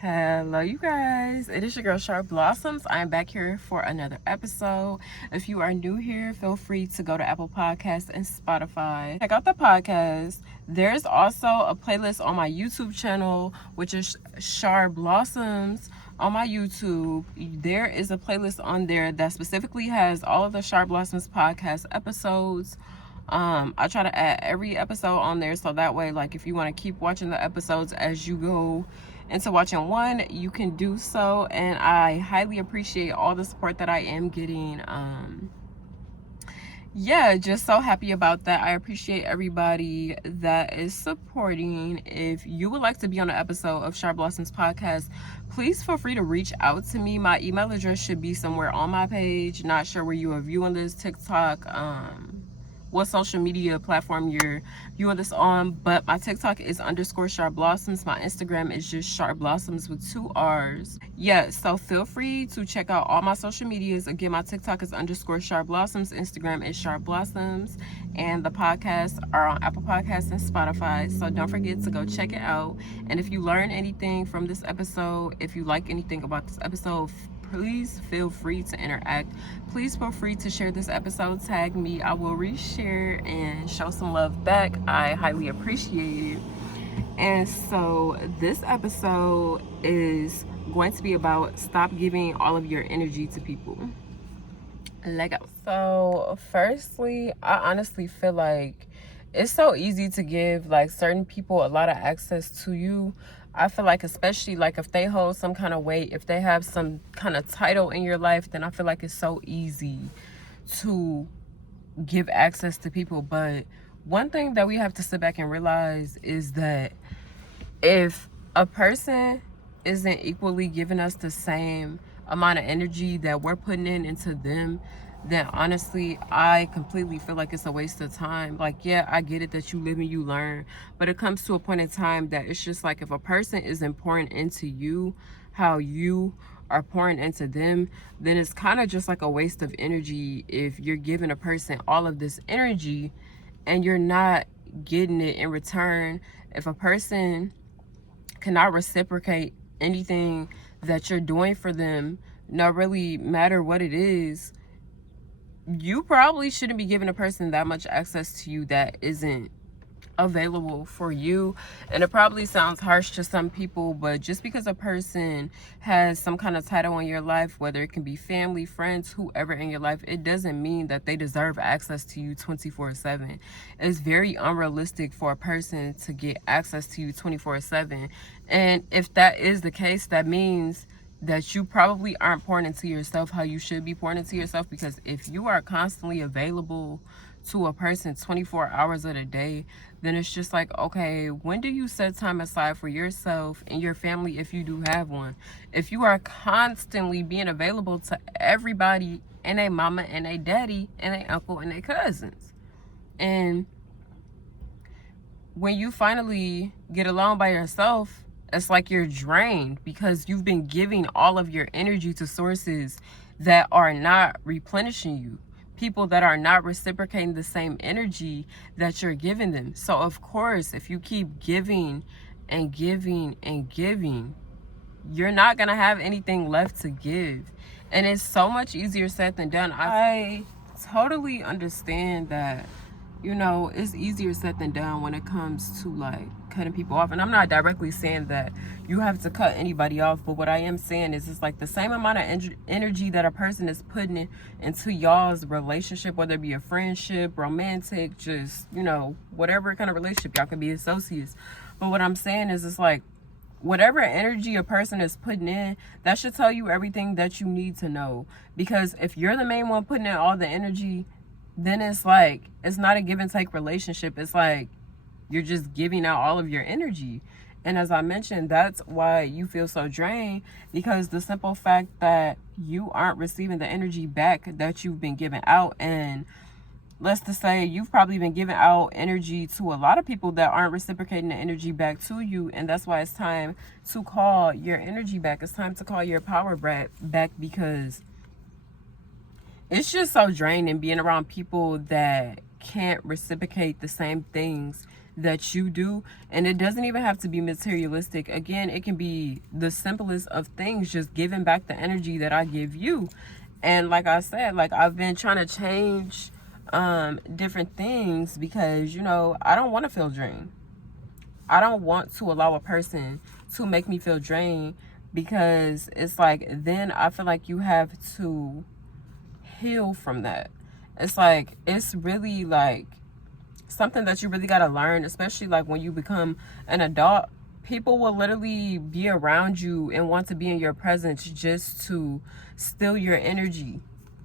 Hello, you guys. It is your girl, SharrBlossoms. I am back here for another episode. If you are new here, feel free to go to Apple Podcasts and Spotify. Check out the podcast. There's also a playlist on my YouTube channel, which is SharrBlossoms on my YouTube. There is a playlist on there that specifically has all of the SharrBlossoms podcast episodes. I try to add every episode on there so that way, like, if you want to keep watching the episodes as you go into watching one, you can do so. And I highly appreciate all the support that I am getting. Yeah, just so happy about that. I appreciate everybody that is supporting. If you would like to be on an episode of SharrBlossom's podcast, please feel free to reach out to me. My email address should be somewhere on my page. Not sure where you are viewing this, TikTok, what social media platform you're viewing this on, but my TikTok is _SharrBlossoms. My Instagram is just SharrBlossoms with 2 R's. Yeah, so feel free to check out all my social medias. Again, my TikTok is _SharrBlossoms, Instagram is SharrBlossoms, and the podcasts are on Apple Podcasts and Spotify, so don't forget to go check it out. And if you learn anything from this episode, if you like anything about this episode, please feel free to interact. Please feel free to share this episode, tag me. I will reshare and show some love back. I highly appreciate it. And so this episode is going to be about stop giving all of your energy to people. Let go. So firstly, I honestly feel like it's so easy to give like certain people a lot of access to you. I feel like, especially like if they hold some kind of weight, if they have some kind of title in your life, then I feel like it's so easy to give access to people. But one thing that we have to sit back and realize is that if a person isn't equally giving us the same amount of energy that we're putting into them, then honestly, I completely feel like it's a waste of time. Like, yeah, I get it that you live and you learn, but it comes to a point in time that it's just like, if a person isn't pouring into you how you are pouring into them, then it's kind of just like a waste of energy if you're giving a person all of this energy and you're not getting it in return. If a person cannot reciprocate anything that you're doing for them, no really matter what it is, you probably shouldn't be giving a person that much access to you that isn't available for you. And it probably sounds harsh to some people, but just because a person has some kind of title in your life, whether it can be family, friends, whoever in your life, it doesn't mean that they deserve access to you 24/7. It's very unrealistic for a person to get access to you 24/7. And if that is the case, that means that you probably aren't pouring into yourself how you should be pouring into yourself. Because if you are constantly available to a person 24 hours of the day, then it's just like, okay, when do you set time aside for yourself and your family, if you do have one? If you are constantly being available to everybody and a mama and a daddy and a uncle and a cousins, and when you finally get alone by yourself, it's like you're drained because you've been giving all of your energy to sources that are not replenishing you, people that are not reciprocating the same energy that you're giving them. So of course, if you keep giving and giving and giving, you're not gonna have anything left to give. And it's so much easier said than done. I totally understand that, you know, it's easier said than done when it comes to like cutting people off. And I'm not directly saying that you have to cut anybody off, but what I am saying is it's like the same amount of energy that a person is putting into y'all's relationship, whether it be a friendship, romantic, just, you know, whatever kind of relationship, y'all could be associates. But what I'm saying is it's like, whatever energy a person is putting in, that should tell you everything that you need to know. Because if you're the main one putting in all the energy, then it's like, it's not a give and take relationship. It's like you're just giving out all of your energy. And as I mentioned, that's why you feel so drained, because the simple fact that you aren't receiving the energy back that you've been giving out. And let's just say you've probably been giving out energy to a lot of people that aren't reciprocating the energy back to you. And that's why it's time to call your energy back. It's time to call your power back, because it's just so draining being around people that can't reciprocate the same things that you do. And it doesn't even have to be materialistic. Again, it can be the simplest of things, just giving back the energy that I give you. And like I said, like, I've been trying to change different things because, you know, I don't want to feel drained. I don't want to allow a person to make me feel drained, because it's like, then I feel like you have to heal from that. It's like, it's really like something that you really got to learn, especially like when you become an adult. People will literally be around you and want to be in your presence just to steal your energy.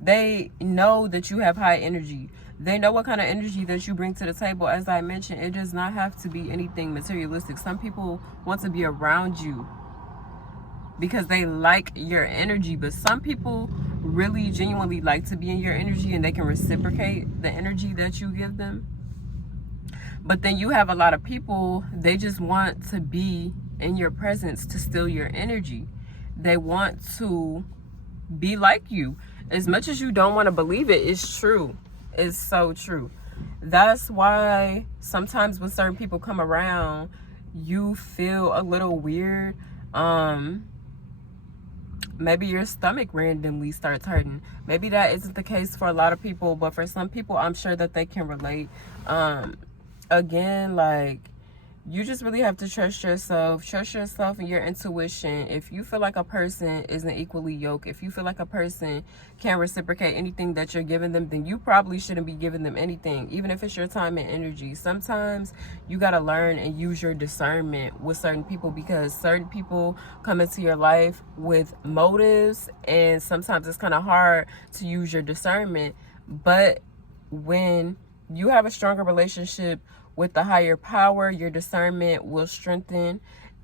They know that you have high energy. They know what kind of energy that you bring to the table. As I mentioned, it does not have to be anything materialistic. Some people want to be around you because they like your energy, but some people really genuinely like to be in your energy, and they can reciprocate the energy that you give them. But then you have a lot of people, they just want to be in your presence to steal your energy. They want to be like you. As much as you don't want to believe it, it's true. It's so true. That's why sometimes when certain people come around, you feel a little weird. Maybe your stomach randomly starts hurting. Maybe that isn't the case for a lot of people, but for some people, I'm sure that they can relate. Again, like, you just really have to trust yourself and your intuition. If you feel like a person isn't equally yoked, if you feel like a person can't reciprocate anything that you're giving them, then you probably shouldn't be giving them anything, even if it's your time and energy. Sometimes you got to learn and use your discernment with certain people, because certain people come into your life with motives, and sometimes it's kind of hard to use your discernment. But when you have a stronger relationship with the higher power, your discernment will strengthen,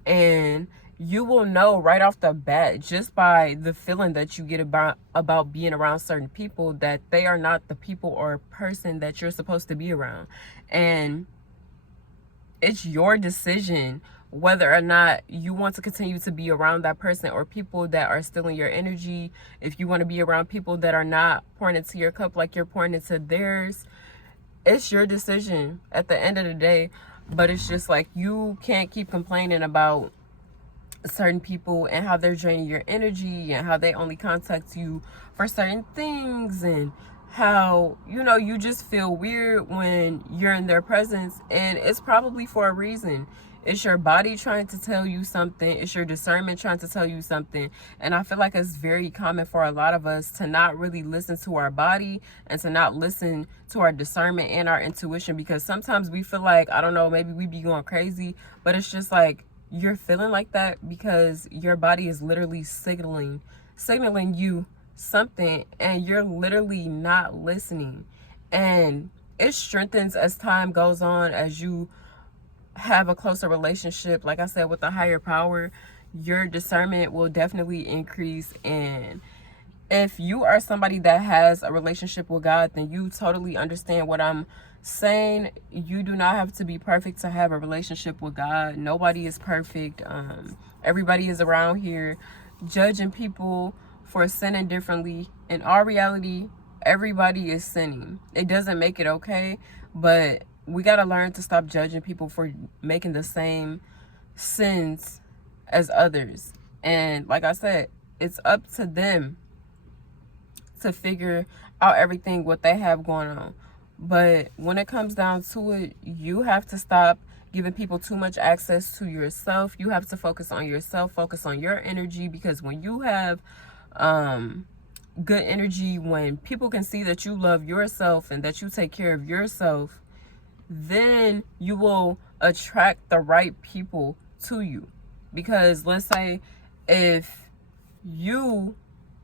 and you will know right off the bat, just by the feeling that you get about being around certain people, that they are not the people or person that you're supposed to be around. And it's your decision whether or not you want to continue to be around that person or people that are stealing your energy. If you want to be around people that are not pouring into your cup like you're pouring into theirs, it's your decision at the end of the day. But it's just like, you can't keep complaining about certain people and how they're draining your energy and how they only contact you for certain things, and how, you know, you just feel weird when you're in their presence. And it's probably for a reason. It's your body trying to tell you something. It's your discernment trying to tell you something. And I feel like it's very common for a lot of us to not really listen to our body and to not listen to our discernment and our intuition, because sometimes we feel like, I don't know, maybe we be going crazy, but it's just like, you're feeling like that because your body is literally signaling you something, and you're literally not listening. And it strengthens as time goes on, as you have a closer relationship, like I said, with the higher power. Your discernment will definitely increase. And if you are somebody that has a relationship with God, then you totally understand what I'm saying. You do not have to be perfect to have a relationship with God. Nobody is perfect. Everybody is around here judging people for sinning differently. In our reality, everybody is sinning. It doesn't make it okay, but we got to learn to stop judging people for making the same sins as others. And like I said, it's up to them to figure out everything what they have going on. But when it comes down to it, you have to stop giving people too much access to yourself. You have to focus on yourself, focus on your energy, because when you have good energy, when people can see that you love yourself and that you take care of yourself, then you will attract the right people to you. Because let's say if you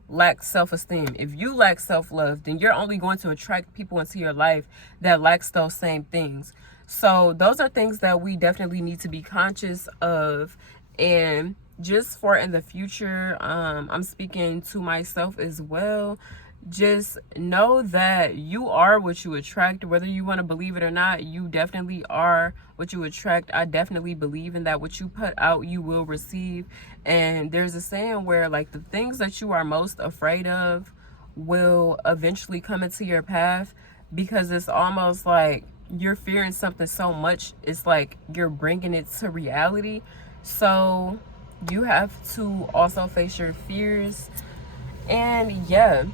lack self-esteem, if you lack self-love, then you're only going to attract people into your life that lacks those same things. So those are things that we definitely need to be conscious of. And just for in the future, I'm speaking to myself as well. Just know that you are what you attract. Whether you want to believe it or not, you definitely are what you attract. I definitely believe in that. What you put out, you will receive. And there's a saying where, like, the things that you are most afraid of will eventually come into your path, because it's almost like you're fearing something so much, it's like you're bringing it to reality. So you have to also face your fears. And yeah,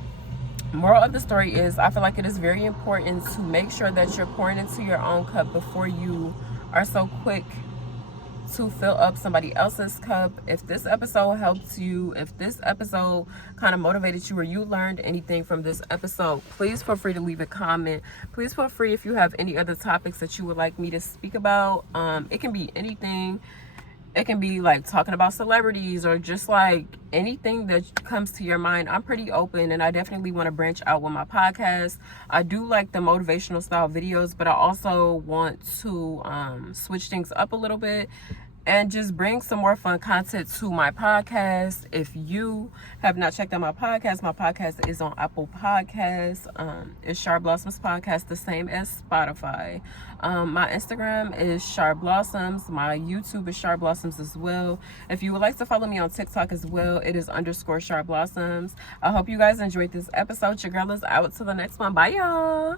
moral of the story is, I feel like it is very important to make sure that you're pouring into your own cup before you are so quick to fill up somebody else's cup. If this episode helped you, if this episode kind of motivated you, or you learned anything from this episode, please feel free to leave a comment. Please feel free, if you have any other topics that you would like me to speak about. It can be anything. It can be like talking about celebrities, or just like anything that comes to your mind. I'm pretty open, and I definitely want to branch out with my podcast. I do like the motivational style videos, but I also want to switch things up a little bit and just bring some more fun content to my podcast. If you have not checked out my podcast is on Apple Podcasts. It's SharrBlossomsPodcast, the same as Spotify. My Instagram is SharrBlossoms. My YouTube is SharrBlossoms as well. If you would like to follow me on TikTok as well, it is _SharrBlossoms. I hope you guys enjoyed this episode. Your girl is out. Till the next one. Bye, y'all.